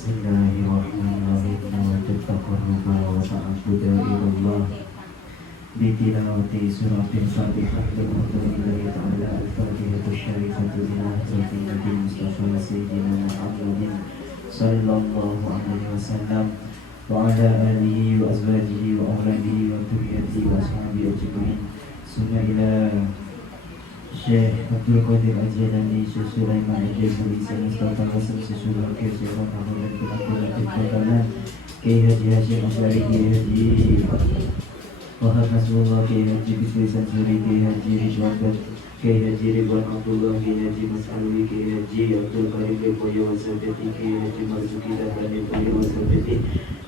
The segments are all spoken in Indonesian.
Bismillahirrahmanirrahim. Nawaitu taqarruba wa ta'abbuda ilallah bitilawati suratil Fatihah billahi ta'ala al-Fatihatu syarifatu ila hadratin Nabi Mustafa Sayyidina Muhammadin sallallahu alaihi wasallam wa ala alihi wa azwajihi wa auladihi wa dhurriyyatihi wa ashabihi ajma'in. Summa ila Syekh Abdul Qadir Al-Jailani, Syekh Sulaiman Al-Jailani, Syekh Mustafa Hasan, Syekh Sulaiman, Syekh Muhammad dan Penanggulan Kepala Kiai Haji Hashim Asy'ari, Kiai Haji Wahab Nasrullah, Kiai Haji Bisri Sansuri, Kiai Haji Ridwan, Kiai Haji Ridwan Abdullah, Kiai Haji Mas Alwi, Kiai Haji Abdul Karim Leboyo Wasabeti, Kiai Haji Marzuki Dahlan Leboyo Wasabeti,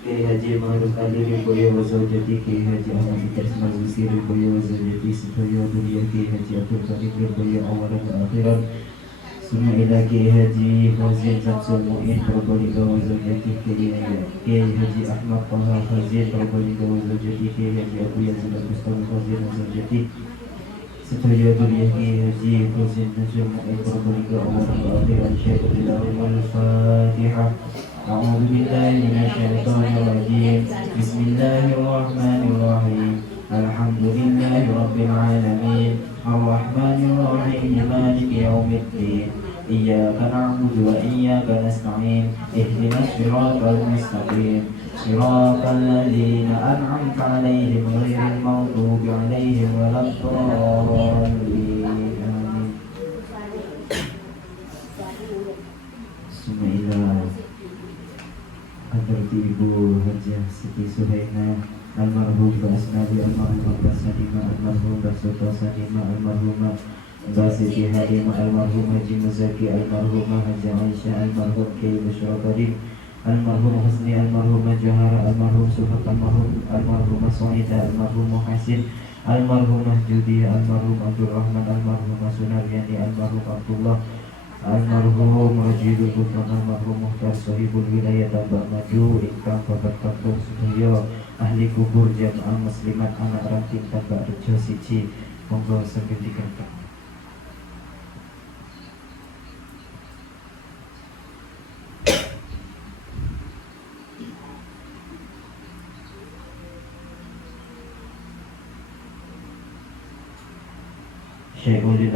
Kiai Haji Ma'ruf Ali Leboyo Wasabeti, Kiai Haji Ahmad Idris Marzuki Leboyo Wasabeti, Sedoyo Dunia Kiai Haji Abdul Karim Leboyo awalan dan akhiran. Summa ila Kiai Haji Fazil Samsul Mu'in Probolinggo Wasabeti, Kiai Haji Ahmad Taha Fazil Probolinggo Wasabeti, Kiai Haji Abu Yazid Al-Bustami Fazil Wasabeti, Sedoyo Dunia Kiai Haji Fazil Samsul Mu'in Probolinggo awalan dan akhiran. Syaikhul Fatihah. A'udzu billahi minasyaitonir rajim. Bismillahirrahmanirrahim. Alhamdulillahi rabbil alamin. Arrahmanir rahim. Maliki yaumiddin. Iyyaka na'budu wa iyyaka nasta'in. Ihdinas siratal mustaqim. Siratal ladzina an'amta 'alaihim ghairil maghdubi 'alaihim waladdallin. Amin. Bismillah. Hadrati Ibu Hajiah Siti Suhaina almarhum Basnabi almarhum Basadima almarhum Basuta Sadima almarhumah Mbak Siti Halimah almarhum Haji Muzaki almarhumah Haji Aisyah almarhum Kiai Bushra Karim almarhum Husni almarhum Johara almarhum Suhab almarhum Sohida almarhum Muhasin almarhumah Judi almarhum Abdul Rahman almarhum Sunaryani almarhum Abdullah almarhum Rajidul Bukran almarhum Muhtar Sohibul Wilayah Tambak Maju ingkang babat kampung sedaya ahli kubur jamaah muslimat anak ranting Tambak Rejo siji monggo sambil dikentak. Syaikhul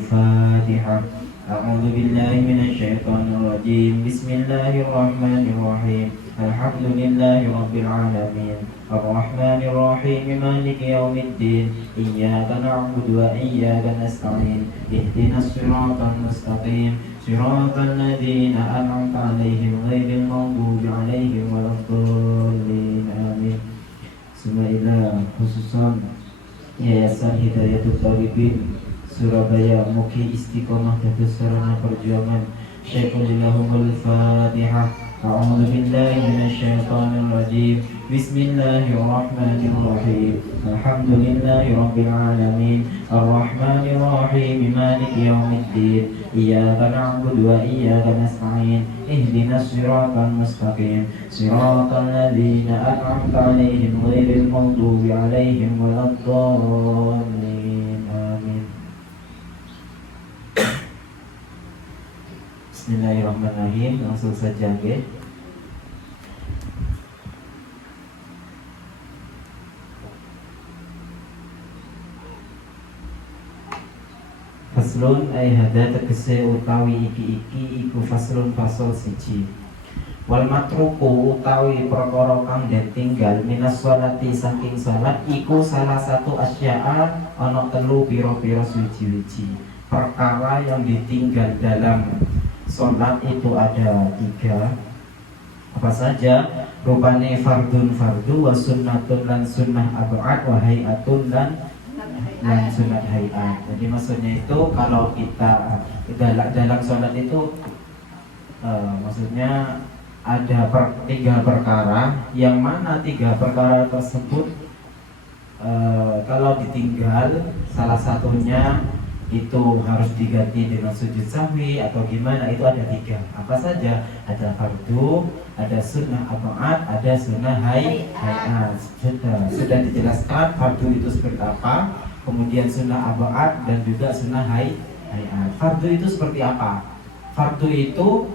Fatihah. A'udzu billahi minasyaitonir rajim. Bismillahirrahmanirrahim. Alhamdulillahi rabbil alamin. Arrahmanir rahim. Maliki yaumiddin. Iyyaka na'budu wa iyyaka nasta'in. Ihdinas siratal mustaqim. Siratal ladzina an'amta 'alaihim ghairil maghdubi 'alaihim waladdallin. Amin. Bismillah. Khususan Yayasan Hidayatul Thalibin Surabaya, mugi istiqomah dados sarana perjuangan. Syaikhul Fatihah. A'udzu billahi minasyaitonir rajim. Bismillahirrahmanirrahim. Alhamdulillahi rabbil alamin. Arrahmanir rahim. Maliki yaumiddin. Iyyaka na'budu wa iyyaka nasta'in. Ihdinas siratal mustaqim. Siratal ladzina an'amta 'alaihim ghairil maghdubi 'alaihim waladdallin. Bismillahirrahmanirrahim. Langsung saja nggih. Faslun ay hada tegese utawi iki iku faslun fasal siji. Wal matruku utawi perkara kang den tinggal minas sholati saking salat iku salah satu asya'a ana telu pira-pira suci-suci. Perkara yang ditinggal dalam sholat itu ada 3. Apa saja? Rupane fardun fardu wa sunnatun lan sunnah ab'ad wa hayatun lan sunat hayat. Jadi maksudnya itu kalau kita dalam sholat itu maksudnya ada 3 perkara, yang mana 3 perkara tersebut kalau ditinggal salah satunya itu harus diganti dengan sujud sahwi atau gimana, itu ada 3. Apa saja? Ada fardu, ada sunnah ab'ad, ada sunnah hayat. Sudah dijelaskan fardu itu seperti apa, kemudian sunnah ab'ad dan juga sunnah hayat. Fardu itu seperti apa? Fardu itu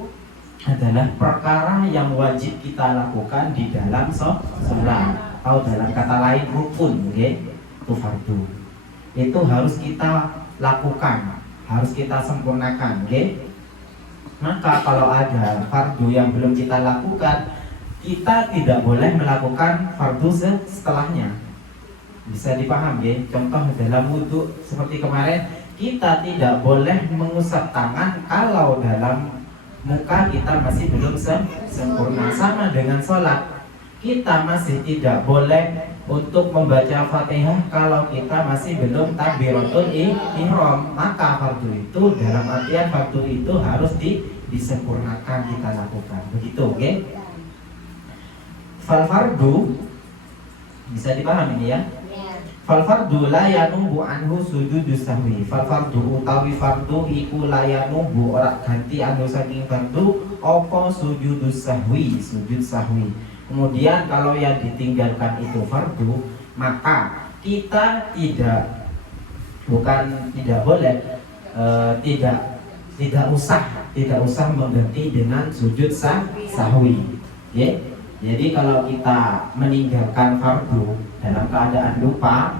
adalah perkara yang wajib kita lakukan di dalam sholat, atau dalam kata lain rukun, itu fardu. Itu harus kita lakukan, harus kita sempurnakan, Maka kalau ada fardu yang belum kita lakukan, kita tidak boleh melakukan fardu setelahnya. Bisa dipahami, contoh dalam wudhu seperti kemarin, kita tidak boleh mengusap tangan kalau dalam muka kita masih belum sempurna. Sama dengan sholat, kita masih tidak boleh untuk membaca Fatihah kalau kita masih belum takbiratul ihram. Maka fardu itu dalam artian fardu itu harus disempurnakan kita lakukan. Begitu, Fal fardu bisa dipahami ini ya. Fal fardu la yanubu anhu sujudus sahwi. Fal fardu utawi fardu iku la yanubu ora ganti anu saking fardu apa sujudus sahwi, sujud sahwi. Kemudian kalau yang ditinggalkan itu fardu, maka kita tidak boleh tidak usah mengganti dengan sujud sahwi. Jadi kalau kita meninggalkan fardu dalam keadaan lupa,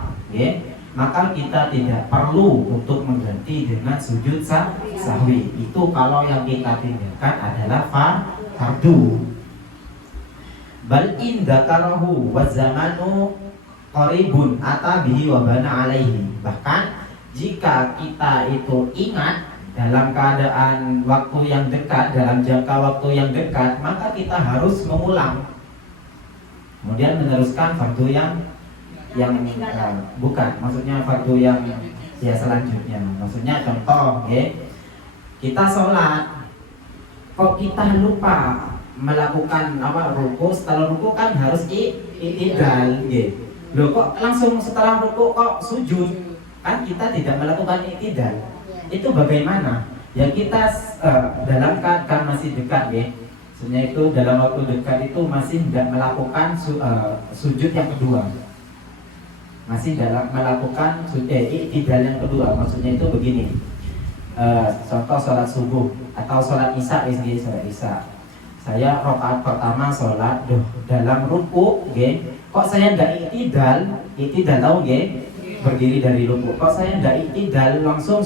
maka kita tidak perlu untuk mengganti dengan sujud sahwi. Itu kalau yang kita tinggalkan adalah fardu. Bal in dzakarahu wa zamanu qaribun atabihi wa bana alaihi. Bahkan jika kita itu ingat dalam keadaan waktu yang dekat, dalam jangka waktu yang dekat, maka kita harus mengulang, kemudian meneruskan fardu yang bukan, maksudnya fardu yang ya selanjutnya. Maksudnya contoh, kita sholat, kok kita lupa melakukan ruku, setelah ruku kan harus i'tidal, loh kok langsung setelah ruku kok sujud, kan kita tidak melakukan i'tidal. Itu bagaimana? Ya kita dalam keadaan masih dekat, maksudnya itu dalam waktu dekat itu masih tidak melakukan sujud yang kedua, masih dalam melakukan i'tidal yang kedua. Maksudnya itu begini, contoh sholat subuh atau sholat isya, sholat isya. Saya rakaat pertama sholat, dalam ruku, kok saya tidak i'tidal tahu, berdiri dari ruku, kok saya tidak i'tidal langsung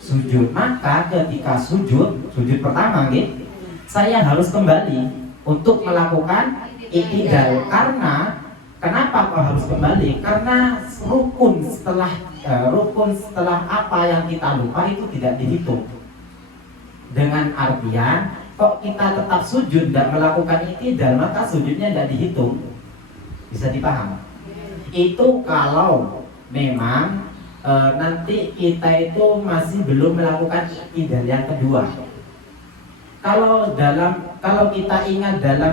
sujud. Maka ketika sujud pertama, saya harus kembali untuk melakukan i'tidal. Karena kenapa kok harus kembali? Karena rukun setelah apa yang kita lupa itu tidak dihitung. Dengan artian kok kita tetap sujud dan melakukan i'tidal, maka sujudnya tidak dihitung. Bisa dipaham? Itu kalau memang nanti kita itu masih belum melakukan i'tidal yang kedua. Kalau kita ingat dalam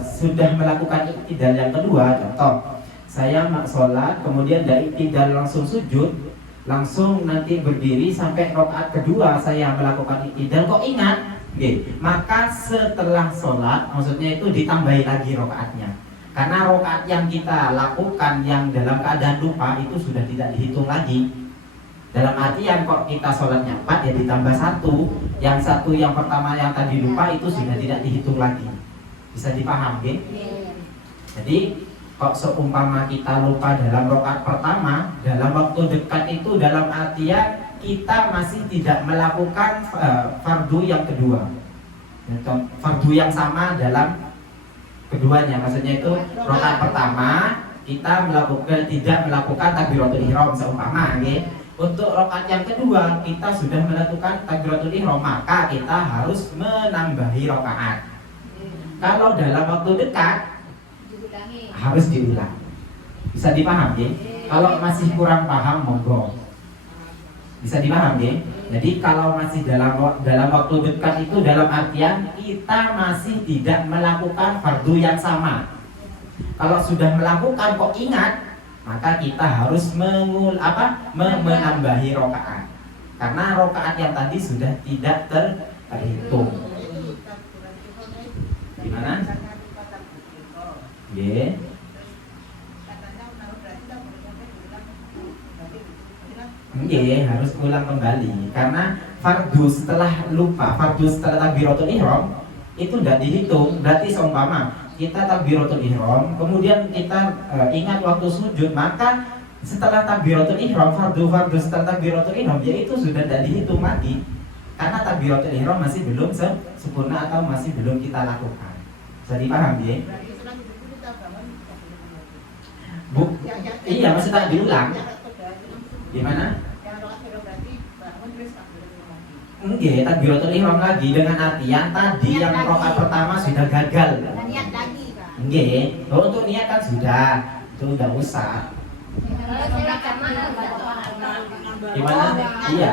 sudah melakukan i'tidal yang kedua, contoh saya sholat kemudian dari i'tidal langsung sujud, langsung nanti berdiri sampai rakaat kedua saya melakukan i'tidal, kok ingat, maka setelah sholat, maksudnya itu ditambahi lagi rakaatnya. Karena rakaat yang kita lakukan yang dalam keadaan lupa itu sudah tidak dihitung lagi. Dalam artian kok kita sholatnya 4 ya ditambah 1. Yang 1 yang pertama yang tadi lupa itu sudah tidak dihitung lagi. Bisa dipahami? Jadi kok seumpama kita lupa dalam rakaat pertama, dalam waktu dekat itu dalam artian kita masih tidak melakukan fardu yang kedua, fardu yang sama dalam keduanya. Maksudnya itu rakaat pertama kita tidak melakukan takbiratul ihram seumpama, Untuk rakaat yang kedua kita sudah melakukan takbiratul ihram, maka kita harus menambahi rakaat. Kalau dalam waktu dekat harus diulang. Bisa dipahami? Kalau masih kurang paham monggo. Bisa dipahami? Jadi kalau masih dalam waktu dekat itu dalam artian kita masih tidak melakukan fardu yang sama. Kalau sudah melakukan kok ingat, maka kita harus menambahi rakaat. Karena rakaat yang tadi sudah tidak terhitung. Gimana? Harus ulang kembali. Karena fardu setelah lupa, fardu setelah takbiratul ihram itu tidak dihitung. Berarti seumpama kita takbiratul ihram, kemudian kita ingat waktu sujud, maka setelah takbiratul ihram, fardu setelah takbiratul ihram, yaitu sudah tidak dihitung lagi, karena takbiratul ihram masih belum sempurna atau masih belum kita lakukan. Bisa dipahami ya? Iya, maksudnya diulang. Gimana? Enggak, takbiratul ihram lagi dengan artian tadi yang rakaat pertama sudah gagal. Enggak, untuk niat kan sudah, itu enggak usah. Gimana? Iya.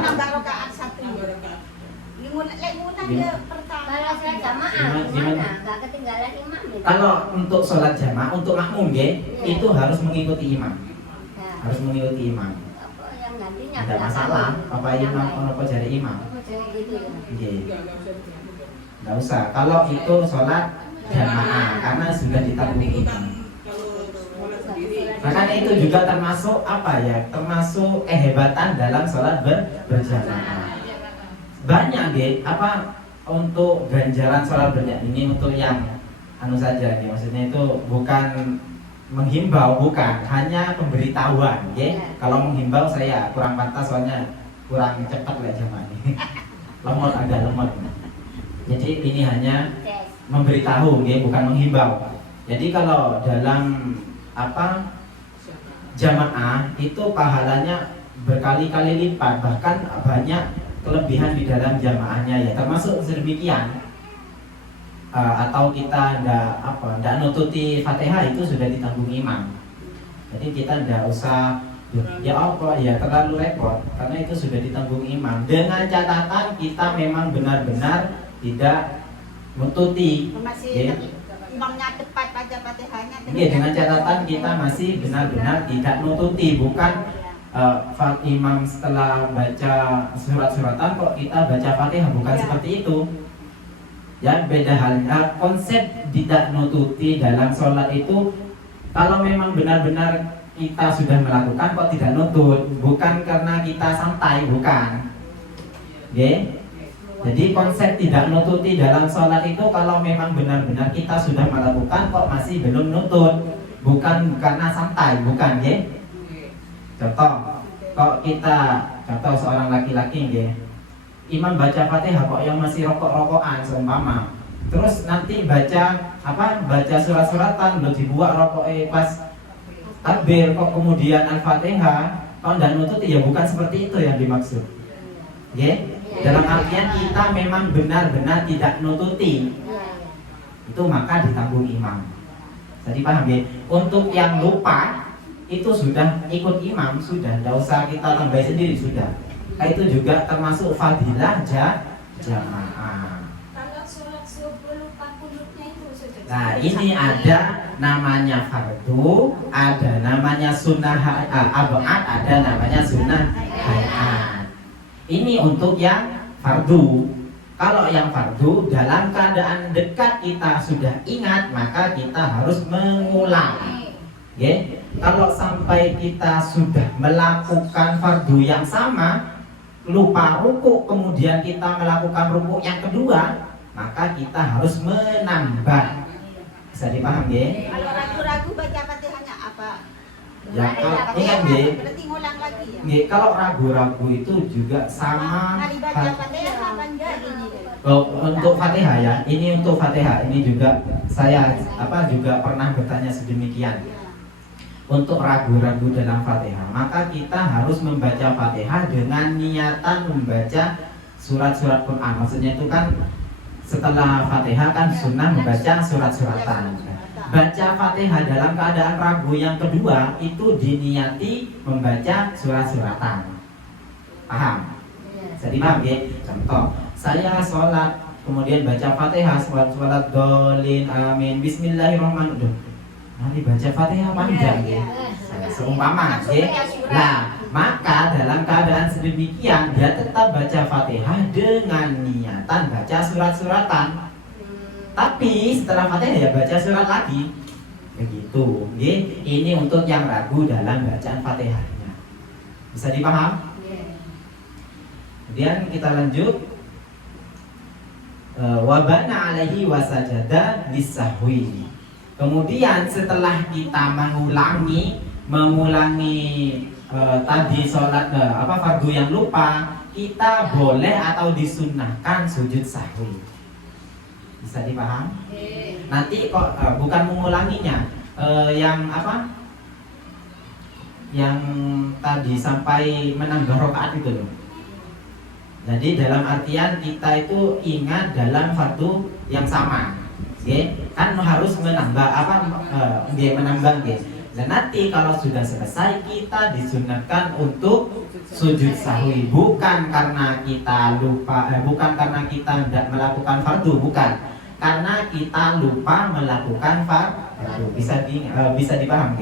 Kalau untuk sholat jamaah, untuk makmum itu harus mengikuti imam. Harus mengikuti imam. Tidak masalah, apa imam apa jadi imam. Nggak usah. Kalau itu sholat jamaah, karena sudah ditanggung imam. Makanya itu juga termasuk apa ya? Termasuk kehebatan dalam sholat berjamaah. Banyak apa untuk ganjaran sholat berjamaah ini untuk yang saja nih, maksudnya itu bukan menghimbau, bukan, hanya pemberitahuan, Kalau menghimbau saya kurang pantas, soalnya kurang cepat lah jamaah ini. Lemot, agak lemot. Jadi ini hanya memberitahu, bukan menghimbau. Jadi kalau dalam apa jamaah itu pahalanya berkali-kali lipat, bahkan banyak kelebihan di dalam jamaahnya ya, termasuk sedemikian. Atau kita ndak nututi Fatihah itu sudah ditanggung imam. Jadi kita ndak usah ya apa ya terlalu repot, karena itu sudah ditanggung imam. Dengan catatan kita memang benar-benar tidak nututi. Imamnya tepat baca Fatihahnya. Iya, dengan catatan kita masih benar-benar tidak nututi, bukan imam setelah baca surat-suratan kok kita baca Fatihah, bukan seperti itu. Ya, beda halnya konsep tidak nututi dalam sholat itu. Kalau memang benar-benar kita sudah melakukan kok tidak nutut, bukan karena kita santai, bukan. Jadi konsep tidak nututi dalam sholat itu kalau memang benar-benar kita sudah melakukan kok masih belum nutut, bukan karena santai, bukan. Contoh, kok kita contoh seorang laki-laki imam baca Fatihah kok yang masih rokok-rokokan seumpama. Terus nanti baca surat-suratan lo dibuat rokoknya pas takbir, kok kemudian Al-Fatihah kok ndak nututi, ya bukan seperti itu yang dimaksud. Dalam artian kita memang benar-benar tidak nututi. Itu maka ditanggung imam. Jadi paham ya? Untuk yang lupa itu sudah ikut imam, sudah ndak usah kita tambah sendiri, sudah. Itu juga termasuk fadilah jamaah. Kalau sholat subuh lupa kunutnya itu sudah. Nah, ini ada namanya fardu, ada namanya sunnah abad, ada namanya sunnah hayat. Ini untuk yang fardu. Kalau yang fardu dalam keadaan dekat kita sudah ingat, maka kita harus mengulang. Kalau sampai kita sudah melakukan fardu yang sama, lupa ruku, kemudian kita melakukan ruku yang kedua, maka kita harus menambah. Bisa dipahami Kalau ragu-ragu baca Fatihahnya apa? Ya, ingat berarti ngulang lagi ya? Kalau ragu-ragu itu juga sama. Baca Fatihah apa enggak ini? Untuk Fatihah ya, ini untuk Fatihah ini juga saya juga pernah bertanya sedemikian. Untuk ragu-ragu dalam Fatihah, maka kita harus membaca Fatihah dengan niatan membaca surat-surat Quran. Maksudnya itu kan setelah Fatihah kan sunnah membaca surat-suratan. Baca Fatihah dalam keadaan ragu yang kedua itu diniati membaca surat-suratan. Paham? Jadi paham Contoh, saya sholat kemudian baca Fatihah, sholat dolin, amin, bismillahirrahmanirrahim. Nanti baca Fatihah panjang seumpama Nah, maka dalam keadaan sedemikian dia tetap baca Fatihah dengan niatan baca surat-suratan. Tapi setelah Fatihah ya baca surat lagi. Begitu. Ini untuk yang ragu dalam bacaan Fatihahnya. Bisa dipaham? Kemudian kita lanjut. wa bana alaihi wasajada lisahwi. Kemudian setelah kita mengulangi tadi sholat fardu yang lupa, kita boleh atau disunnahkan sujud sahwi. Bisa dipaham? Nanti kok bukan mengulanginya, yang tadi sampai menambah rakaat itu loh. Jadi dalam artian kita itu ingat dalam fardu yang sama, kan harus menambah menambah. Dan nanti kalau sudah selesai kita disunatkan untuk sujud sahwi, bukan karena kita lupa, bukan karena kita tidak melakukan fardu, bukan, karena kita lupa melakukan fardu. Bisa dipaham,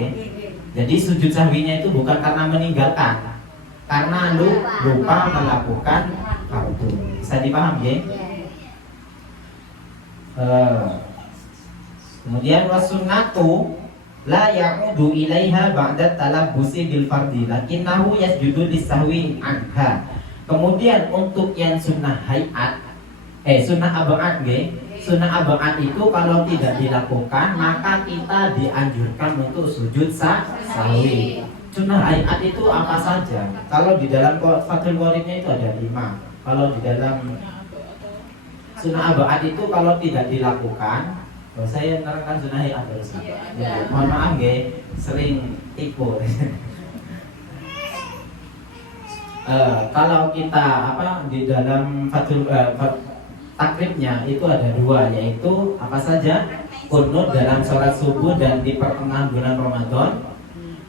Jadi sujud sahwinya itu bukan karena meninggalkan, karena lupa melakukan fardu. Bisa dipaham, kemudian wasunnatu la ya'udu ilaiha ba'da talabbusi bil fardi lakinnahu yasjudu lisahwi anha. Kemudian untuk yang sunnah hayat, sunnah ab'ad, sunnah ab'ad itu kalau tidak dilakukan maka kita dianjurkan untuk sujud sahwi. Sunnah hayat itu apa saja? Kalau di dalam Fathul Qoribnya itu ada 5. Kalau di dalam sunnah ab'ad itu kalau tidak dilakukan, saya menerangkan sunnah hayat terus. Mohon maaf sering tipu. Kalau kita di dalam takribnya itu ada 2, yaitu apa saja? Qunut dalam sholat subuh dan di pertengahan bulan Ramadan.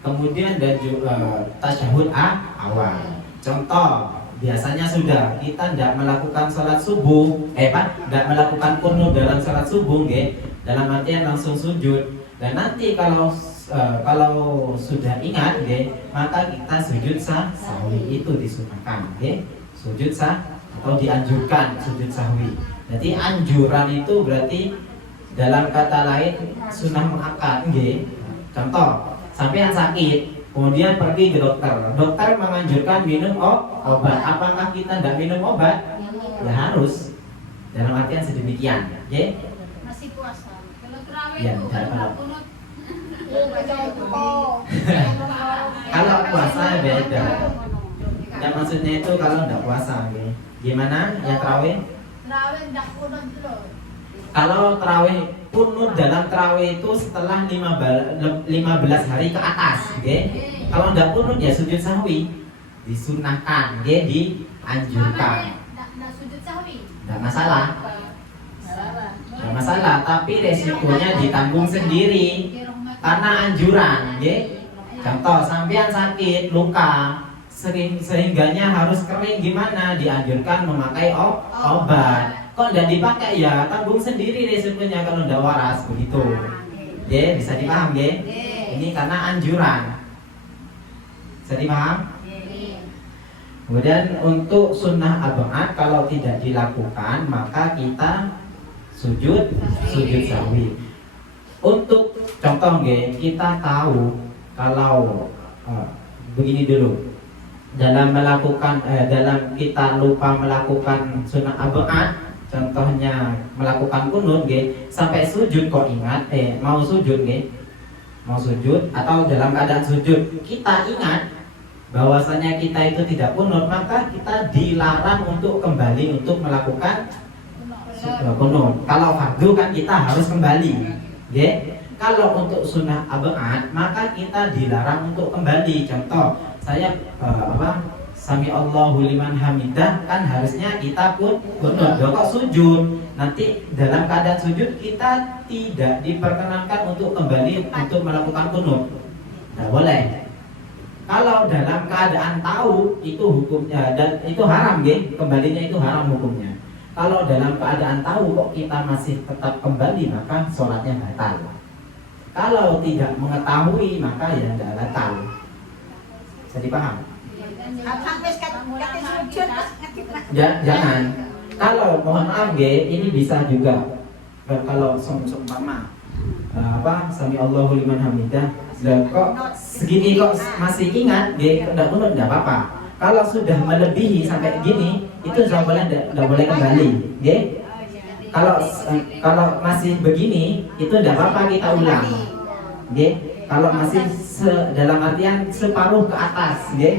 Kemudian dan juga tasyahud awal. Contoh, biasanya sudah kita tidak melakukan sholat subuh, tidak melakukan qunut dalam sholat subuh, dalam artian langsung sujud. Dan nanti kalau sudah ingat, maka kita sujud sahwi, itu disunahkan, sujud atau dianjurkan sujud sahwi. Jadi anjuran itu berarti dalam kata lain sunnah muakkad, Contoh, sampai yang sakit, kemudian pergi ke dokter menganjurkan minum obat. Apakah kita tidak minum obat? Ya harus. Dalam artian sedemikian, Masih puasa. Kalau terawih Ya, itu tidak kalau apa. kunut Kalau puasa beda. Ya maksudnya itu kalau tidak puasa, Gimana ya terawih? terawih ndak kunut dulu. Kalau terawih, kunut dalam terawih itu setelah 15 hari ke atas, Kalau tidak kunut ya sujud sahwi, disunahkan, dianjurkan. Ndak sujud sahwi. Tidak masalah, tidak masalah. Tapi resikonya ditanggung sendiri karena anjuran, Contoh, sampean sakit, luka, sehingganya harus kering, gimana? Dianjurkan memakai obat. Kok tidak dipakai ya tanggung sendiri resikonya kalau tidak waras, begitu. Bisa dipaham, Ini karena anjuran. Bisa dipaham? Kemudian untuk sunnah ab'ad kalau tidak dilakukan maka kita sujud sahwi. Untuk contoh, kita tahu kalau begini dulu. Dalam kita lupa melakukan sunnah ab'ad, contohnya melakukan kunut, sampai sujud kok ingat, mau sujud, atau dalam keadaan sujud kita ingat bahwasanya kita itu tidak kunut, maka kita dilarang untuk kembali untuk melakukan kunut. Kalau fardu kan kita harus kembali, Kalau untuk sunnah ab'ad maka kita dilarang untuk kembali. Contoh, saya Sami Allahu liman hamidah, kan harusnya kita pun kunut. Kok sujud? Nanti dalam keadaan sujud kita tidak diperkenankan untuk kembali untuk melakukan kunut. Tidak boleh. Kalau dalam keadaan tahu itu hukumnya dan itu haram, kembalinya itu haram hukumnya. Kalau dalam keadaan tahu kok kita masih tetap kembali, maka sholatnya batal. Kalau tidak mengetahui maka ya tidak batal. Bisa dipaham? Jangan. Kalau mohon maaf, ini bisa juga. Kalau seumpama Sami Allahu liman hamidah, kok segini kok masih ingat, tidak kunut, tidak apa-apa. Kalau sudah melebihi sampai gini, itu tidak boleh kembali, Kalau masih begini itu tidak apa-apa kita ulang. Nggih. Kalau masih dalam artian separuh ke atas, nggih.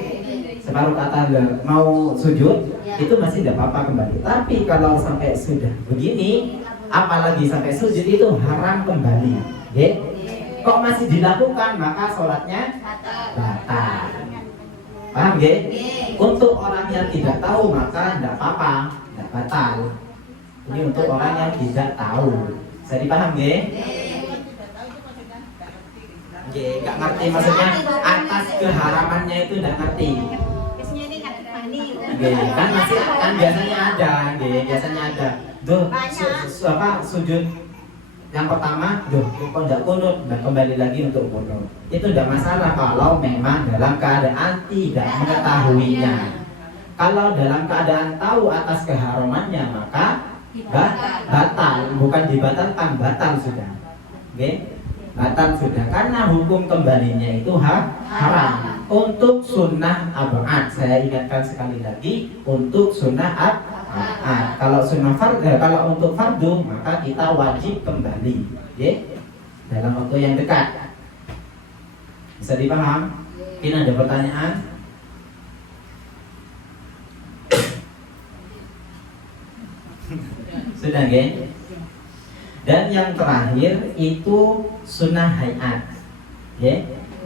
Separuh ke atas mau sujud itu masih tidak apa-apa kembali. Tapi kalau sampai sudah begini, apalagi sampai sujud itu haram kembali. Nggih. Kok masih dilakukan maka sholatnya batal. Paham nggih? Untuk orang yang tidak tahu maka tidak apa-apa, tidak batal. Ini untuk orang yang tidak tahu. Bisa dipaham nggih? Nggih, nggak ngerti maksudnya atas keharamannya itu tidak ngerti. Biasanya ini kan mandi. Nggih, kan masih kan biasanya ada, nggih, biasanya ada. Duh, sujud yang pertama, duh, kok tidak kunut, nah kembali lagi untuk kunut. Itu tidak masalah kalau memang dalam keadaan tidak mengetahuinya. Kalau dalam keadaan tahu atas keharamannya maka batal, bukan dibatalkan, batal sudah. Oke? Batal sudah karena hukum kembalinya itu haram. Untuk sunnah ab'ad, saya ingatkan sekali lagi, untuk sunnah ab'ad. Kalau sunnah kalau untuk fardu maka kita wajib kembali, oke? Dalam waktu yang dekat. Bisa dipaham? Mungkin ada pertanyaan? Sudah, geng? Dan yang terakhir itu sunnah hayat, ya.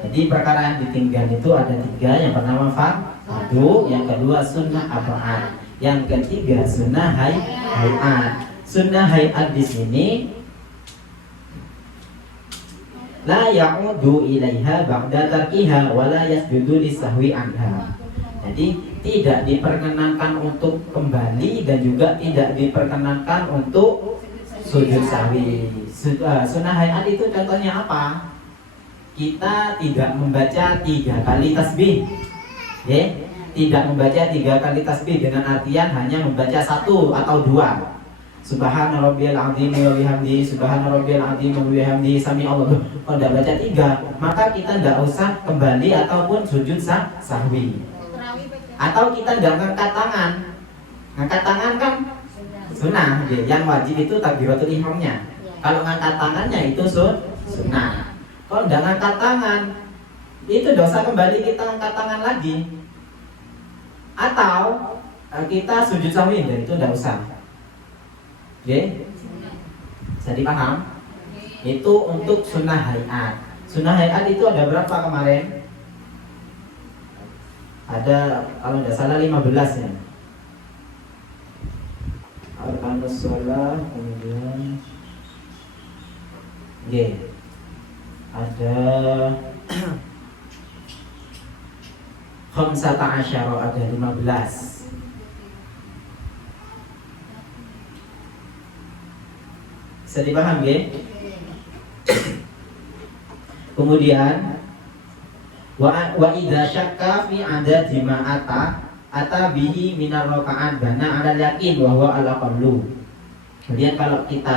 Jadi perkara yang ditinggal itu ada 3. Yang pertama fardu, yang kedua sunnah ab'ad, yang ketiga sunnah hayat. Sunnah hayat di sini la ya'udu ilaiha ba'da tarkiha wa la yasjudu lisahwi anha. Jadi tidak diperkenankan untuk kembali dan juga tidak diperkenankan untuk sujud sahwi. Sunnah hayat itu contohnya apa? Kita tidak membaca 3 kali tasbih, ya? Tidak membaca 3 kali tasbih dengan artian hanya membaca 1 atau 2. Subhana rabbiyal azim wa bihamdihi, subhana rabbiyal azim wa bihamdihi, sami Allah. Kalau tidak baca 3, maka kita tidak usah kembali ataupun sujud sahwi. Atau kita tidak ngangkat tangan. Ngangkat tangan kan sunnah, yang wajib itu takbiratul ihramnya. Kalau ngangkat tangannya itu sunnah. Kalau tidak ngangkat tangan, itu dosa kembali kita ngangkat tangan lagi. Atau kita sujud sahwi, dan itu tidak usah. Oke? Bisa dipaham? Itu untuk sunnah hayat. Sunnah hayat itu ada berapa kemarin? Ada, kalau tidak salah 15 ya. Arkanus sholah, kemudian ada khamsata asyara, ada 15. Bisa dipaham ya? Kemudian wa idza syakka fi adadi ma ata bihi minar raka'at bana 'ala yakin wa huwa ala qallu. Kemudian kalau kita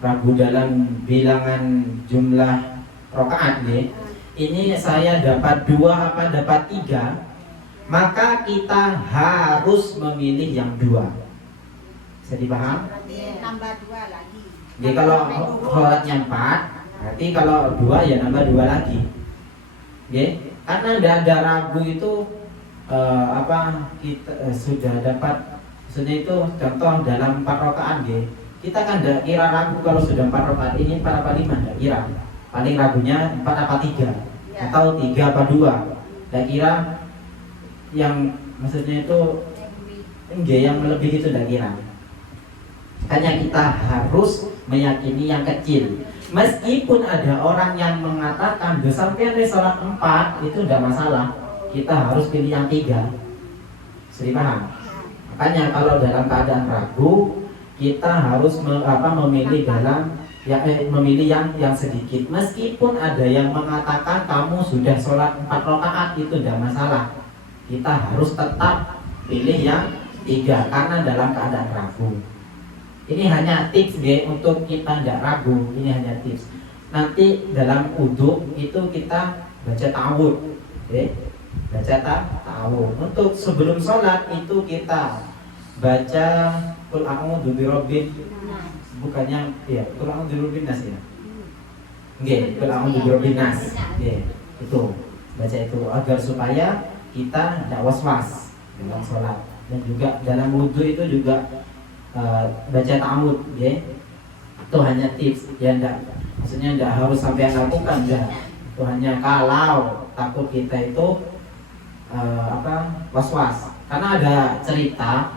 ragu dalam bilangan jumlah rakaat ya. Ini saya dapat 2 apa dapat 3, maka kita harus memilih yang 2. Bisa dipaham? Tambah 2 lagi. Jadi kalau sholatnya 4, berarti kalau 2 ya nambah 2 lagi. Ya, karena tidak ada ragu itu kita sudah dapat, maksudnya itu contoh dalam 4 rakaat ya. Kita kan tidak kira ragu kalau sudah 4 rakaat ini 4 apa 5, tidak kira. Paling ragunya 4 apa 3 atau 3 apa 2. Tidak kira yang maksudnya itu yang lebih itu tidak kira. Hanya kita harus meyakini yang kecil. Meskipun ada orang yang mengatakan sampai sholat 4 itu tidak masalah, kita harus pilih yang 3. Bisa dipaham? Makanya kalau dalam keadaan ragu, kita harus memilih memilih yang sedikit. Meskipun ada yang mengatakan kamu sudah sholat 4 rakaat itu tidak masalah, kita harus tetap pilih yang 3 karena dalam keadaan ragu. Ini hanya tips ya, untuk kita tidak ragu. Ini hanya tips. Nanti dalam wudu itu kita baca ta'awudz, baca ta'awudz. Untuk sebelum sholat itu kita baca Qul a'udzu birabbin, bukannya ya Qul a'udzu birabbin nas ya. Nggih, Qul a'udzu birabbin nas. Nggih, itu baca itu agar supaya kita tidak was-was dalam sholat, dan juga dalam wudhu itu juga baca ta'awudz, ya. Itu hanya tips, ya enggak, maksudnya enggak harus sampai lakukan, enggak. Itu hanya kalau takut kita itu was-was. Karena ada cerita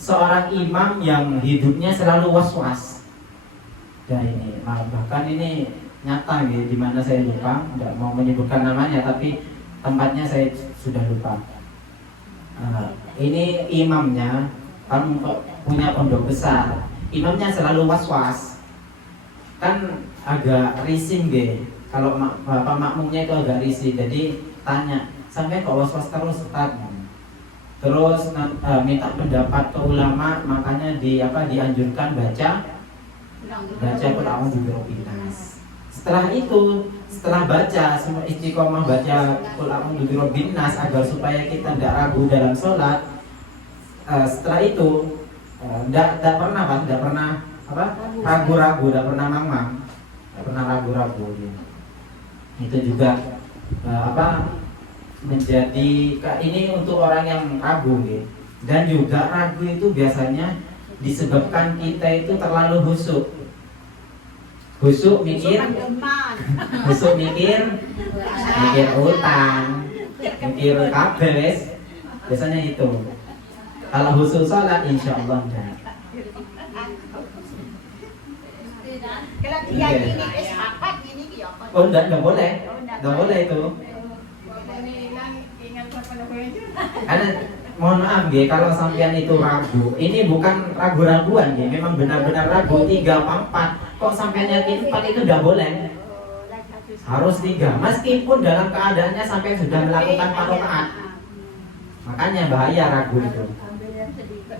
seorang imam yang hidupnya selalu was-was. Dan ini bahkan ini nyata gitu, di mana saya lupa, enggak mau menyebutkan namanya, tapi tempatnya saya sudah lupa. Ini imamnya kan punya pondok besar, imamnya selalu was-was, kan agak risih deh. Kalau bapak makmumnya itu agak risih, jadi tanya, sampai kok was-was terus Ustaz? Terus minta pendapat ke ulama, makanya dianjurkan baca Qul a'udzu birabbin nas. Setelah itu, setelah baca semua istiqomah baca Qul a'udzu birabbin nas agar supaya kita tidak ragu dalam sholat. Setelah itu tidak pernah ragu-ragu, tidak pernah mamang, tidak pernah ragu-ragu. Itu juga menjadi ini untuk orang yang ragu, gitu. Dan juga ragu itu biasanya disebabkan kita itu terlalu khusyuk mikir utang, mikir kabes, biasanya itu. Kalau khusyuk sholat insya Allah enggak. Oh enggak boleh itu. Karena mohon maaf ya, kalau sampean itu ragu, ini bukan ragu-raguan ya, memang benar-benar ragu 3 apa 4. Kok sampean yakin 4 itu tidak boleh? Harus 3, meskipun dalam keadaannya sampai sudah melakukan 4 rakaat. Makanya bahaya ragu itu.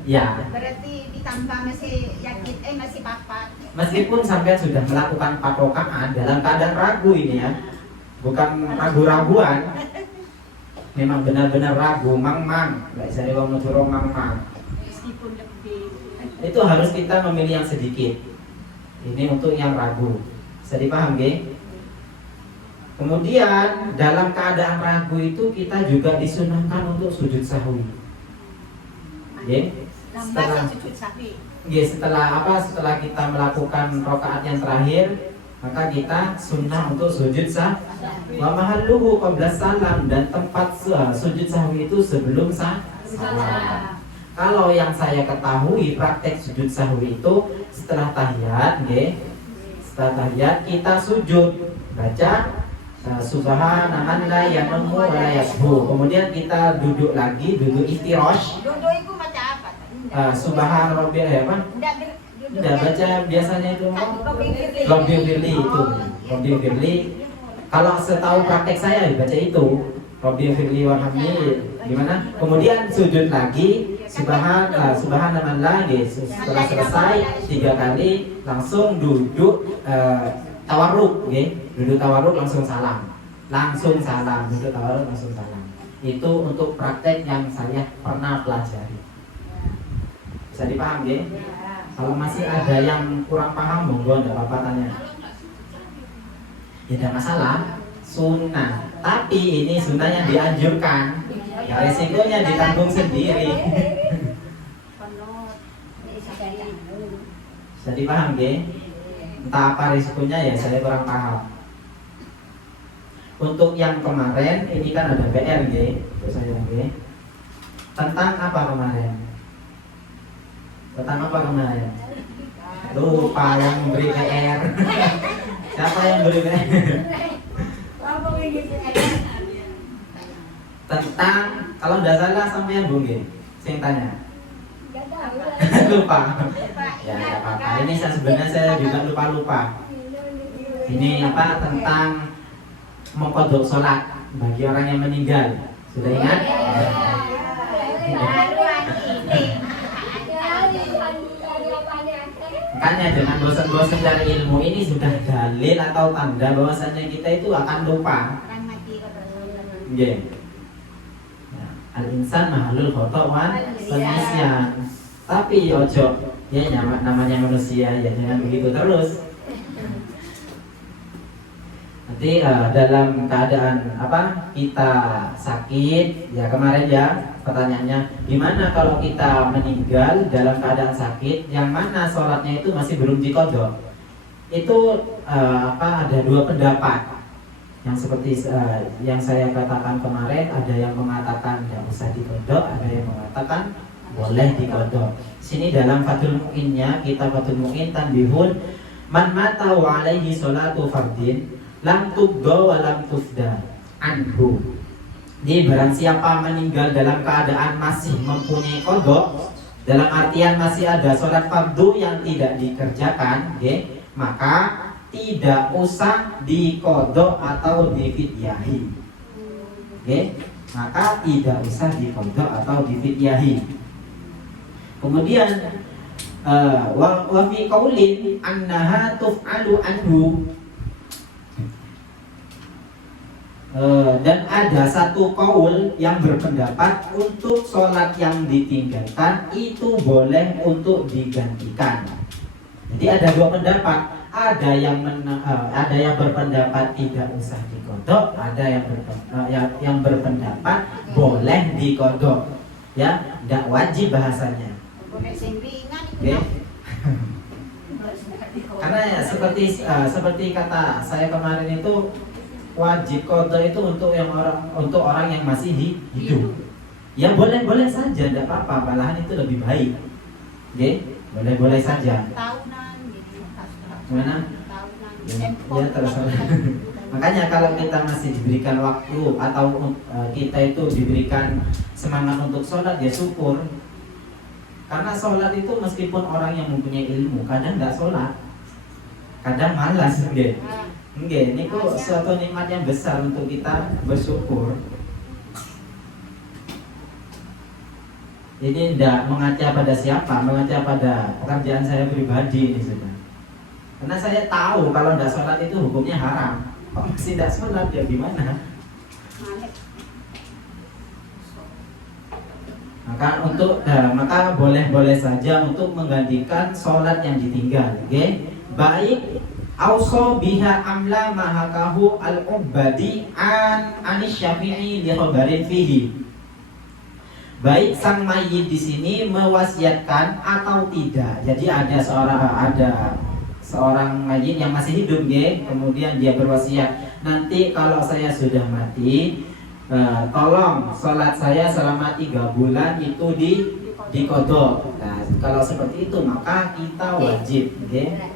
Ya. Berarti ditambah masih yakin masih 4. Meskipun sampean sudah melakukan 4 rakaat dalam keadaan ragu ini ya, bukan ragu-raguan. Memang benar-benar ragu, mang-mang, nggak bisa dibawa ngejurong mang-mang. Itu harus kita memilih yang sedikit. Ini untuk yang ragu. Bisa dipaham, nggih? Kemudian dalam keadaan ragu itu kita juga disunahkan untuk sujud sahwi. Nggih? Setelah kita melakukan rakaat yang terakhir, maka kita sunnah untuk sujud sahwi. Wa mahalluhu qabla salam, dan tempat sujud sahwi itu sebelum salam. Kalau yang saya ketahui praktek sujud sahwi itu setelah tahiyat, nggih. Setelah tahiyat kita sujud, baca subhana man la yanumu wa la yasbu. Kemudian kita duduk lagi, duduk iftirash. Duduk itu baca apa? Subhana rabbiyal apa? Tidak baca biasanya itu Rabbil Firli itu. Rabbil Firli. Kalau setahu praktek saya baca itu Rabbil Firli warhamni, gimana? Kemudian sujud lagi subhana man lagi. Setelah selesai 3 kali langsung duduk tawarruk, nggih. Duduk tawarruk langsung salam. Duduk tawarruk langsung salam. Itu untuk praktek yang saya pernah pelajari. Bisa dipaham, nggih? Kalau masih ada yang kurang paham, monggo enggak apa-apa tanya. Ya tidak masalah, sunnah. Tapi ini sunnah yang dianjurkan. Ya, resikonya ditanggung sendiri. Bisa dipaham, nggih? Entah apa risikonya ya saya kurang paham. Untuk yang kemarin ini kan ada PR, nggih. Terus saya nggih. Tentang apa kemarin? Lupa yang memberi PR. Siapa yang beri PR? Tentang, kalau tidak salah sampai yang bunyi, saya tanya. Lupa. Ya tidak apa-apa. Ini sebenarnya saya juga lupa. Ini tentang mengqadha sholat bagi orang yang meninggal. Sudah ingat? Makanya dengan bosan-bosan dari ilmu ini sudah dalil atau tanda bahwasanya kita itu akan lupa. Nggih. Al-insan mahalul khata' wan nisyan. Tapi ojo ya namanya manusia ya jangan begitu terus. Nanti dalam keadaan apa kita sakit ya kemarin ya pertanyaannya gimana kalau kita meninggal dalam keadaan sakit yang mana sholatnya itu masih belum diqodho. Itu ada dua pendapat yang seperti yang saya katakan kemarin, ada yang mengatakan tidak usah diqodho, ada yang mengatakan boleh diqodho. Sini dalam Fathul Mu'innya kita Fathul Mu'in tanbihun man mata wa alaihi sholatu fardin lam tubdo wa lam tufda anhu. Ini barang siapa meninggal dalam keadaan masih mempunyai qodho, dalam artian masih ada sholat fardu yang tidak dikerjakan, okay, maka tidak usah diqodho atau difidyahi, okay, maka tidak usah diqodho atau difidyahi. Kemudian wa fi qaulin annaha tuf'alu anhu. Dan ada satu kaul yang berpendapat untuk sholat yang ditinggalkan itu boleh untuk digantikan. Jadi ada dua pendapat, ada yang berpendapat tidak usah diqodho, ada yang berpendapat boleh diqodho, ya, tidak wajib bahasanya. Okay. Karena ya, seperti kata saya kemarin itu wajib qodho itu untuk orang yang masih hidup. Ya boleh saja, tidak apa-apa, malahan itu lebih baik. Okay? Boleh saja. Tahunan gitu. Gimana? Ya terserah. Makanya kalau kita masih diberikan waktu atau kita itu diberikan semangat untuk sholat ya syukur. Karena sholat itu meskipun orang yang mempunyai ilmu kadang nggak sholat, kadang malas, gitu. Enggak, ini kok suatu nikmat yang besar untuk kita bersyukur. Ini tidak mengaca pada siapa, mengaca pada pekerjaan saya pribadi ini sudah. Karena saya tahu kalau tidak sholat itu hukumnya haram. Kok masih tidak sholat ya gimana? Maka boleh saja untuk menggantikan sholat yang ditinggal, okay? Baik auso biha amla mahakahu al-ubadi anis syafi'i li khabarin fihi. Baik sang mayit di sini mewasiatkan atau tidak. Jadi ada seorang mayit yang masih hidup, ya, kemudian dia berwasiat, nanti kalau saya sudah mati, tolong sholat saya selama 3 bulan itu diqodho. Nah, kalau seperti itu maka kita wajib, okay?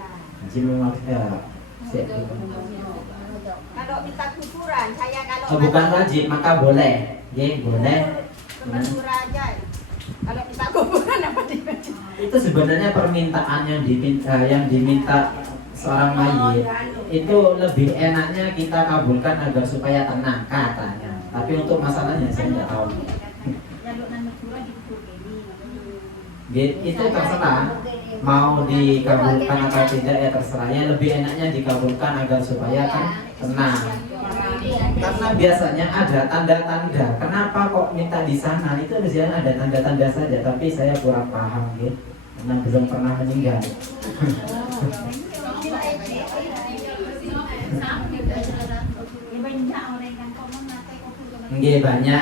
Kalau minta kuburan, saya kalau bukan wajib maka boleh, ya boleh. Kubur aja. Kalau minta kuburan apa dibaca? Itu sebenarnya permintaan yang diminta seorang mayit itu lebih enaknya kita kabulkan agar supaya tenang katanya. Tapi untuk masalahnya saya tidak tahu. Itu terserah mau dikabulkan atau tidak ya terserah. Yang lebih enaknya dikabulkan agar supaya kan tenang. Karena biasanya ada tanda-tanda. Kenapa kok minta di sana? Itu biasanya ada tanda-tanda saja. Tapi saya kurang paham, gitu. Karena belum pernah meninggal. Nggih, banyak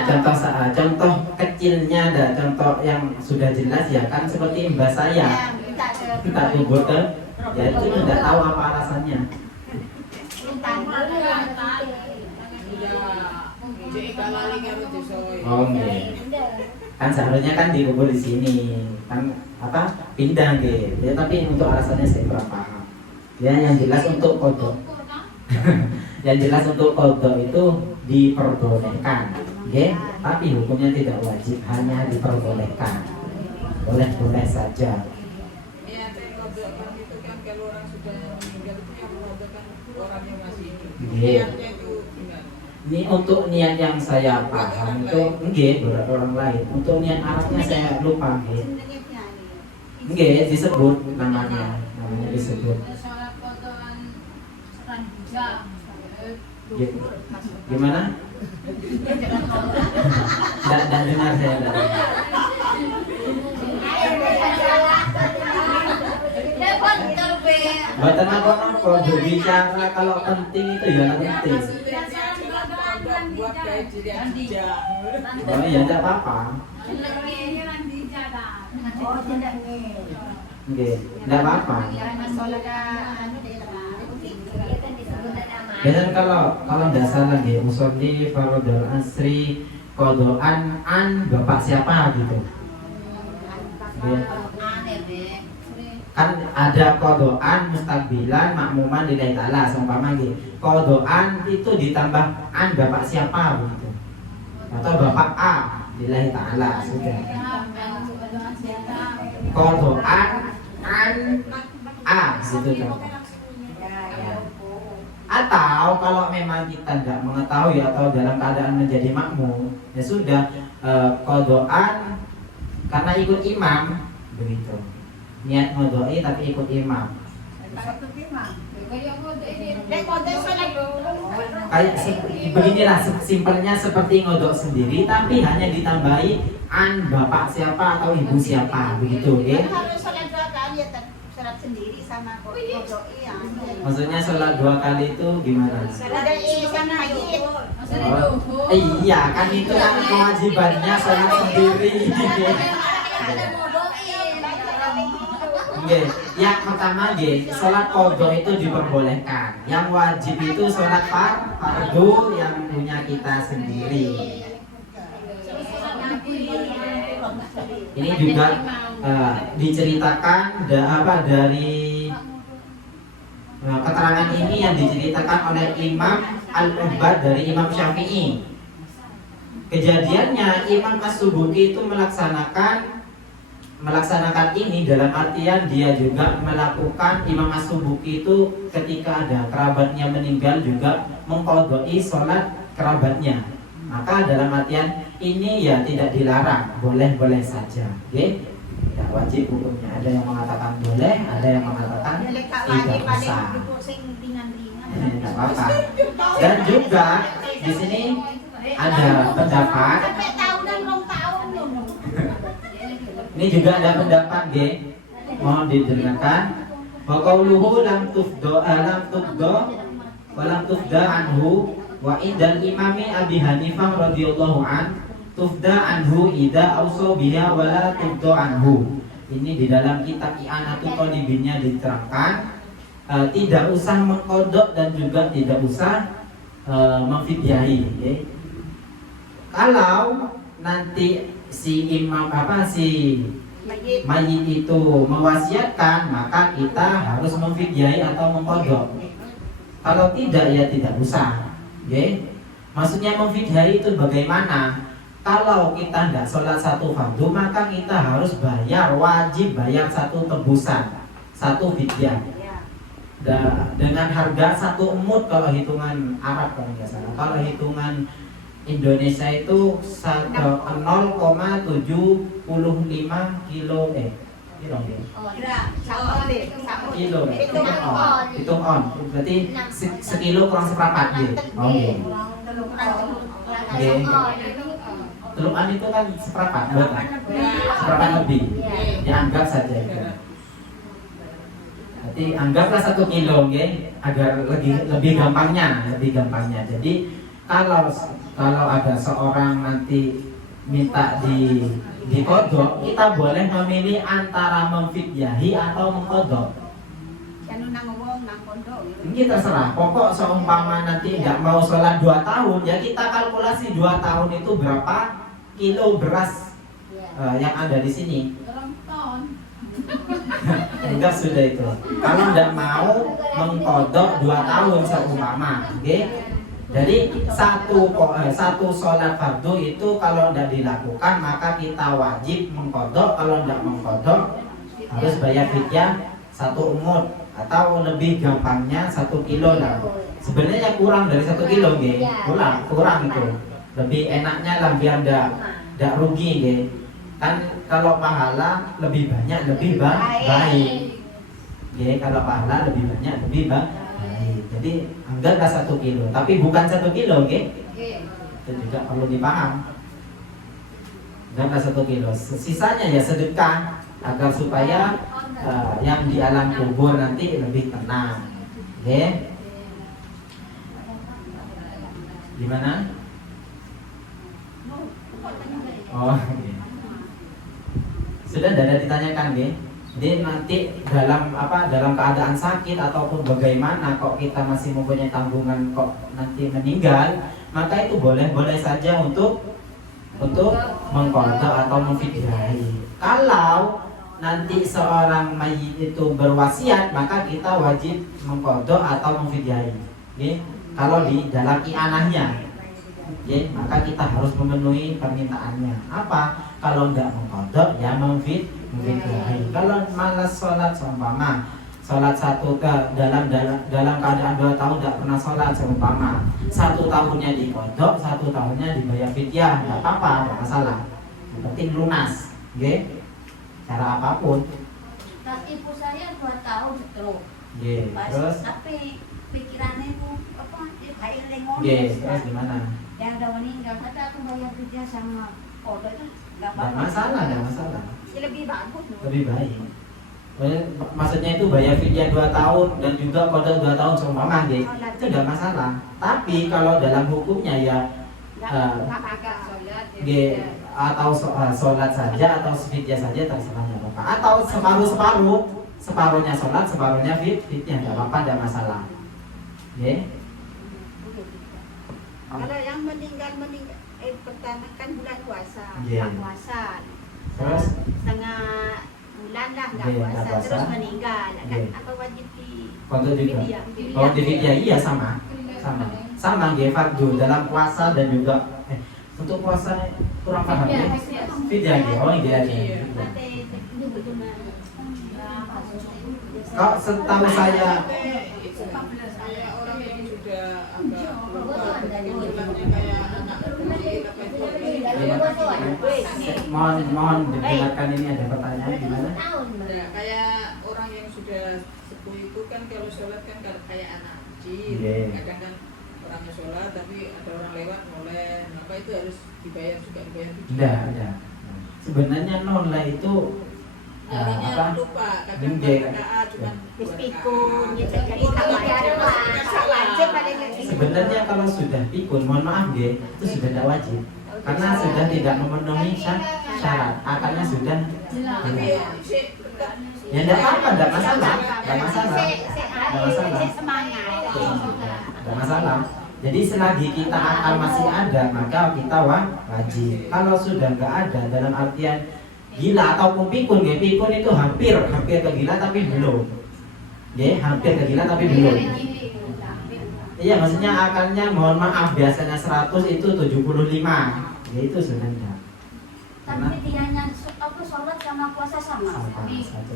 contoh kecilnya ada, contoh yang sudah jelas ya kan seperti mbak saya kita kubur ke ya itu tidak tahu apa alasannya. Oh nggih. Kan seharusnya kan dikubur di sini kan pindah nggih. Ya tapi untuk alasannya saya kurang paham. Ya yang jelas untuk qodho. Yang jelas untuk qodho itu diperbolehkan, okay? Tapi hukumnya tidak wajib, hanya diperbolehkan. Boleh saja. Iya, qodho kan itu kan kalau orang sudah meninggal itu yang qodho kan orang yang masih hidup. Niatnya itu gimana? Ini untuk niat yang saya paham itu nggih beberapa orang lain. Untuk niat Arabnya saya lupa nggih. Nggih disebut namanya disebut. Gimana? Tidak dengar saya. Buatan apa-apa berbicara kalau penting itu ya penting. Buat kayak jejak. Oh iya tidak apa-apa. Oke, tidak apa-apa. Dan kalau dasar lagi musolli farodul asri kodoan an bapak siapa gitu. Ya. Kan ada kodoan mustakbilan makmuman lillahi ta'ala seumpama gitu. Kodoan itu ditambah an bapak siapa gitu. Atau bapak A lillahi ta'ala sudah. Kodoan an A gitu kan. Atau kalau memang kita tidak mengetahui atau dalam keadaan menjadi makmum, ya sudah kodoan karena ikut imam begitu. Niat ngodoi tapi ikut imam. Kayak beginilah simpelnya seperti ngodok sendiri tapi hanya ditambahi an bapak siapa atau ibu siapa begitu, ya. Sendiri sama kodoi ya. Maksudnya sholat 2 kali itu gimana? Ada sama mayit. Iya kan itu kan kewajibannya sholat sendiri. Oke, yang pertama sholat qadha itu diperbolehkan. Yang wajib itu sholat fardu yang punya kita sendiri. Ini juga diceritakan dari keterangan ini yang diceritakan oleh Imam Al-Ubad dari Imam Syafi'i. Kejadiannya Imam As-Subuki itu melaksanakan ini dalam artian dia juga melakukan Imam As-Subuki itu ketika ada kerabatnya meninggal juga mengqadai sholat kerabatnya. Maka dalam artian ini ya tidak dilarang, boleh-boleh saja, okay? Tidak wajib hukumnya. Ada yang mengatakan boleh, ada yang mengatakan tidak usah. Tidak apa-apa. Dan juga di sini ada pendapat. Ini juga ada pendapat, mohon didengarkan. Wa qauluhu lam tufda wa lam tufda anhu wa indal imami Abi Hanifah radhiyallahu an tufda anhu idza ausa biha wa la tufda anhu. Ini di dalam kitab I'anatul Talibinnya diterangkan tidak usah mengkodok dan juga tidak usah memfidyahi, ya. Kalau nanti si mayit itu mewasiatkan maka kita harus memfidyahi atau mengkodok. Kalau tidak ya tidak usah. Okay? Maksudnya memfidyahi itu bagaimana? Kalau kita tidak sholat satu fardu maka kita harus wajib bayar satu tebusan, satu fidyah. Dengan harga satu emut kalau hitungan Arab kalau nggak salah. Kalau hitungan Indonesia itu 0,75 kilo hitung on berarti sekilo kurang seperempat telukan itu kan seperempat lebih dianggap saja itu. Berarti anggaplah 1 kilo agar lebih gampangnya. Jadi kalau ada seorang nanti minta dikodok, kita boleh memilih antara memfidyahi atau mengkodok. Ini terserah. Pokok seumpama nanti nggak mau sholat 2 tahun, ya kita kalkulasi 2 tahun itu berapa kilo beras yang ada di sini. Enggak sudah itu. Kalau nggak mau mengkodok 2 tahun seumpama, Jadi satu sholat fardu itu kalau tidak dilakukan maka kita wajib mengkodok. Kalau tidak mengkodok harus bayar fidyah 1 umut atau lebih gampangnya 1 kilo lah. Sebenarnya kurang dari 1 kilo, kurang itu. Lebih enaknya lah biar tidak rugi, kan kalau pahala lebih banyak lebih baik. Kalau pahala lebih banyak lebih baik. Jadi anggaplah 1 kilo, tapi bukan 1 kilo, itu juga perlu dipaham. Anggaplah 1 kilo, sisanya ya sedekah agar supaya yang di alam kubur nanti lebih tenang. Oke? Gimana? Oh, oke. Sudah ada ditanyakan, nggih? Jadi nanti dalam keadaan sakit ataupun bagaimana kok kita masih mempunyai tanggungan kok nanti meninggal, maka itu boleh saja untuk mengqadha atau memfidyahi. Kalau nanti seorang mayit itu berwasiat, maka kita wajib mengqadha atau memfidyahi. Oke? Kalau di dalam i'anahnya, maka kita harus memenuhi permintaannya. Apa? Kalau enggak mengqadha ya memfidyahi. Kalau malas sholat seumpama sholat dalam keadaan 2 tahun tidak pernah sholat seumpama 1 tahunnya diqadha, 1 tahunnya dibayar fidyah, enggak apa-apa, enggak masalah. Yang penting lunas, nggih. Cara apapun. Ibu saya 2 tahun stroke. Nggih. Terus Tapi pikirannya itu apa? Kayak lengon. nggih, terus gimana? Yang udah meninggal, tapi aku bayar fidyah sama kodo itu nggak Enggak apa-apa. masalah, enggak masalah. Ya, lebih bagus loh. Lebih baik. Maksudnya itu bayar fidyah 2 tahun dan juga qadha 2 tahun seumpama nggih. Itu enggak masalah. Tapi kalau dalam hukumnya ya Nggak agak sholat. nggih, atau sholat saja atau fidyah saja terserah enggak apa-apa. Atau separuhnya sholat, separuhnya fidyah enggak apa-apa, enggak masalah. Nggih. Kalau yang meninggal pertama kan bulan puasa, Iya. nggak puasa. Terus? Setengah bulan lah nggak Iya, nggak puasa, puasa. terus meninggal. Kan Iya. apa wajib di Qadha juga. fidyah? Kalau di fidyah iya sama nggih, fardu dalam puasa dan juga untuk puasa kurang paham ya. Fidyah nggih. Oh iya. Kok setahu saya Kayak orang yang sudah agak lupa, istilahnya kayak anak kecil apa itu. mohon didengarkan, ini ada pertanyaan gimana? Nah, kayak orang yang sudah sepuh itu kan kalau sholat kan kayak anak kecil. Iya. Kadang kan orangnya sholat tapi ada orang lewat boleh. Apa itu harus dibayar juga dibayar? Enggak. Sebenarnya nolai itu Jadinya lupa, kadang Nggih. rakaat cuma Pikun gitu, jadi kalau wajib pada sebenarnya kalau sudah pikun, mohon maaf nggih, itu sudah tidak wajib. Karena sudah tidak memenuhi syarat, akarnya sudah tapi hilang. tetap Ya enggak apa-apa, enggak masalah. semangat. Enggak masalah. Jadi selagi kita akal masih ada, maka kita wajib. Kalau sudah enggak ada, dalam artian gila ataupun pikun, nggih, pikun itu hampir ke gila tapi belum. Nggih, hampir ke gila tapi belum. Iya, maksudnya akalnya mohon maaf biasanya 100 itu 75. Ya itu sudah enggak. Tapi dia hanya apa sholat sama puasa sama. Sama, satu.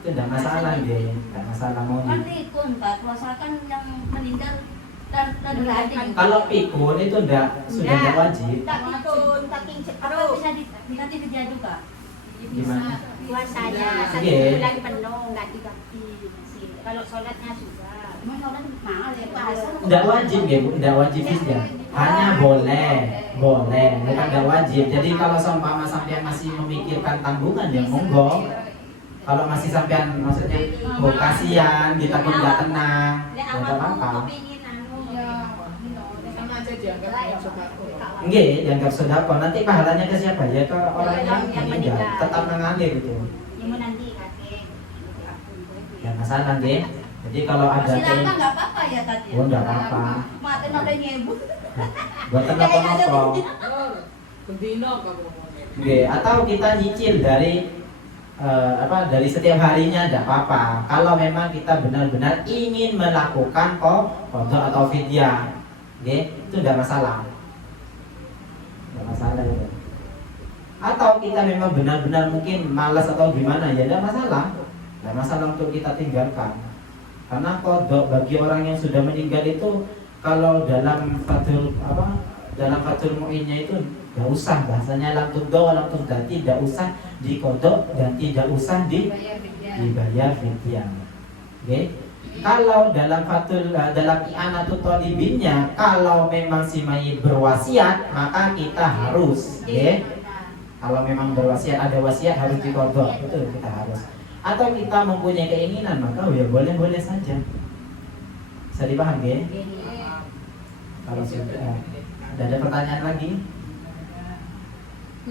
Itu enggak masalah nggih, enggak masalah mau. Kan pikun, Pak. Puasa kan yang meninggal dan Kalau pikun itu sudah enggak wajib. tak pikun, tapi apa bisa nanti kerja juga. Gimana? Puasanya satu Iya. bulan penuh nggak diganti. Kalau sholatnya juga. Cuma sholat mahal ya puasa. Enggak wajib ya Bu, enggak wajib fidyah. Hanya boleh, bukan enggak wajib. Jadi kalau seumpama sampean masih memikirkan tanggungan ya monggo. Kalau masih sampean maksudnya kasihan, kita pun enggak tenang, ya enggak apa-apa. sama aja dianggap kayak sodako. Nggih, dianggap sedekah. Nanti pahalanya ke siapa? Ya ke orang yang meninggal, tetap mengalir gitu. Yang nanti kakek. Ya masalah nggih. Jadi kalau ada Silakan nggak apa-apa ya tadi. Oh, nggak apa-apa. Maten ada nyebut. buatan apa-apa. Oh, bendino kamu. Nggih, atau kita nyicil dari dari setiap harinya tidak apa-apa. Kalau memang kita benar-benar ingin melakukan qadha atau fidyah, nggih, itu tidak masalah. Tidak masalah itu. Atau kita memang benar-benar mungkin malas atau gimana ya tidak masalah. Tidak masalah untuk kita tinggalkan. Karena qadha bagi orang yang sudah meninggal itu kalau dalam Fathul Mu'innya itu tidak usah, bahasanya lam tubda wa lam tubdati, tidak usah diqadha dan tidak usah dibayar fidyah. Oke? Kalau dalam dalam i'anatut thalibinnya, kalau memang si mayit berwasiat, maka kita harus, ya. Kalau memang berwasiat, ada wasiat harus diqadha, betul, kita harus. Atau kita mempunyai keinginan, maka ya boleh-boleh saja. Bisa dipaham, ya? Kalau sudah, ada pertanyaan lagi?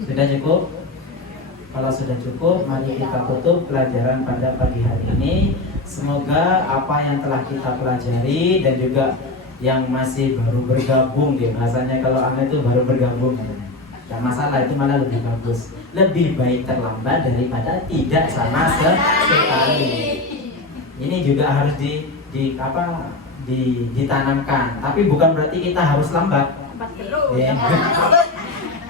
Sudah cukup? Kalau sudah cukup, mari kita tutup pelajaran pada pagi hari ini. Semoga apa yang telah kita pelajari dan juga yang masih baru bergabung, ya, bahasanya kalau Anda itu baru bergabung, tidak masalah, itu malah lebih bagus. Lebih baik terlambat daripada tidak sama sekali. Ini juga harus ditanamkan. Tapi bukan berarti kita harus lambat. Ya.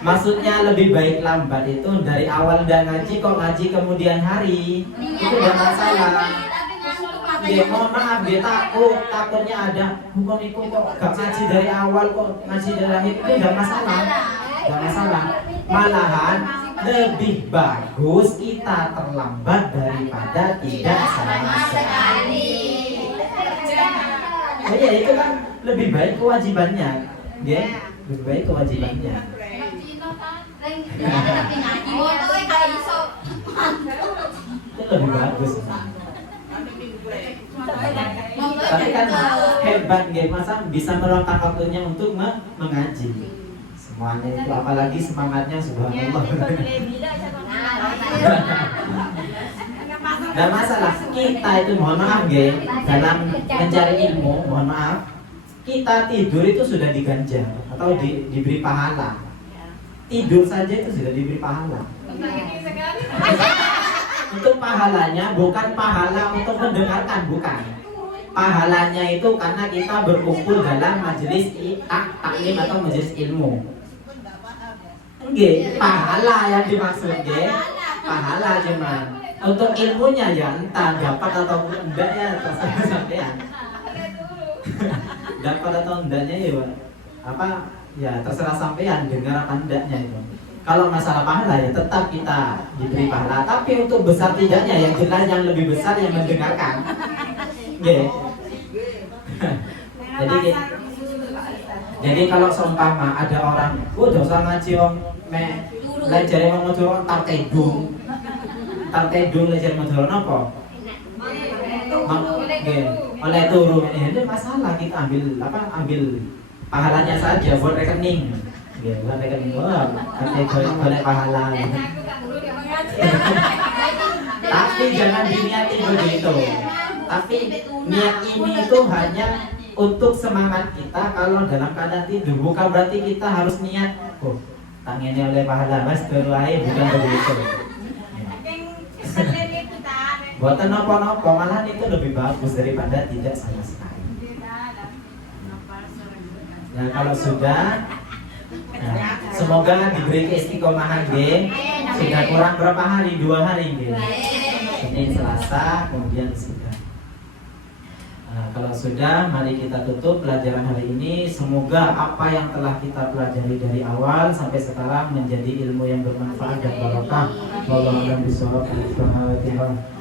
Maksudnya lebih baik lambat itu dari awal udah ngaji, kok ngaji kemudian hari, itu udah masalah. Ya mohon maaf, dia takutnya ada hukum itu kok gak ngaji dari awal, kok ngaji dari akhir, itu udah masalah. Gak masalah. Malahan lebih bagus kita terlambat daripada tidak sama sekali. Oh iya, itu kan lebih baik kewajibannya, ya, lebih baik kewajibannya. Itu lebih bagus. Tapi kan hebat, ya, masa bisa meluangkan waktunya untuk mengaji. Semuanya itu, apalagi semangatnya subhanallah. Gak masalah, kita itu mohon maaf, ya, dalam mencari ilmu, mohon maaf, kita tidur itu sudah diganjar atau diberi pahala. Tidur saja itu sudah diberi pahala. Itu pahalanya bukan pahala untuk mendengarkan, bukan. Pahalanya itu karena kita berkumpul dalam majelis taklim atau majelis ilmu. Nggih, pahala yang dimaksud, nggih. Pahala cuman. Untuk ilmunya ya entah dapat atau enggak ya terserah sampean. Dapat atau enggaknya ya apa ya terserah sampean, dengar apa enggaknya itu. Kalau masalah pahala ya tetap kita diberi pahala, tapi untuk besar tidaknya yang jelas yang lebih besar yang mendengarkan. Nggih. Jadi kalau seumpama ada orang, dosa ngaji wong lejare wong Madura tar tedung. Tar tedung lejare Madura napa? Nggih, oleh turu. Itu masalah, kita ambil pahalanya saja buat rekening. Nggih, buat rekening. Wah, boleh pahala. Tapi jangan diniati begitu. Tapi niat ini itu hanya untuk semangat kita kalau dalam keadaan tidur. Bukan berarti kita harus niat, tangannya oleh pahala mas terlain, bukan begitu. Buatan nopo-nopo, malah itu lebih bagus daripada tidak sama sekali. Nah kalau sudah, semoga diberi keistiqomahan, nggih. Sudah kurang berapa hari? 2 hari, nggih. Senin, Selasa, kemudian sudah. Nah, kalau sudah, mari kita tutup pelajaran hari ini. Semoga apa yang telah kita pelajari dari awal sampai sekarang menjadi ilmu yang bermanfaat dan barokah. Wallahu a'lam bishawab. Al-Fatihah.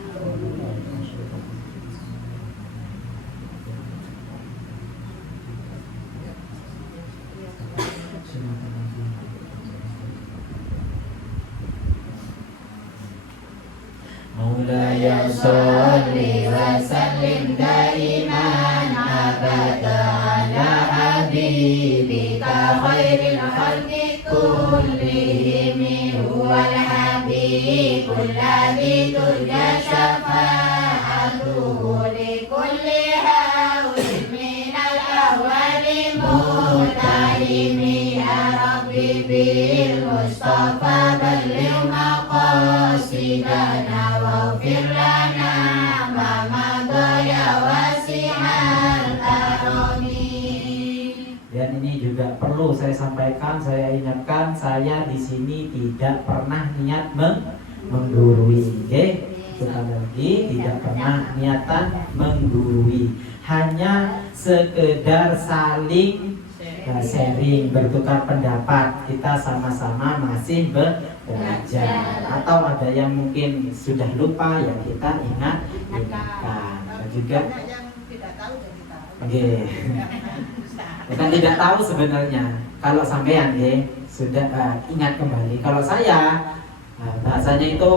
Maulaya sholli wa sallim daiman abada ala habibika khairil khalqi kullihim huwal habibul ladzi turja syafa'atuhu li kulli hawlin minal awwali mutahimi ya rabbi bil mustafa balligh maqasidana waghfir lana ma madaya wasi'al arami. Dan ini juga perlu saya sampaikan, saya ingatkan, saya di sini tidak pernah niat menggurui, sekali lagi tidak pernah niatan menggurui, hanya sekedar saling sharing, bertukar pendapat, kita sama-sama masih belajar. Atau ada yang mungkin sudah lupa, ya kita ingatkan. Dan juga tidak tahu jadi tahu. Oke. Bukan tidak tahu sebenarnya. Kalau sampean sudah ingat kembali. Kalau saya bahasanya itu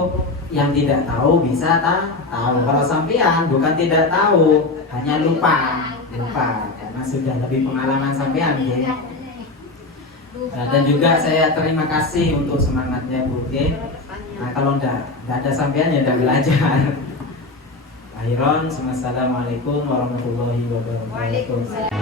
yang tidak tahu bisa tahu. Kalau sampean bukan tidak tahu, hanya lupa karena sudah lebih pengalaman sampean ya. Dan juga saya terima kasih untuk semangatnya Bu. Nah kalau enggak ada sampean ya enggak belajar. Akhiran, assalamualaikum warahmatullahi wabarakatuh. Waalaikumsalam.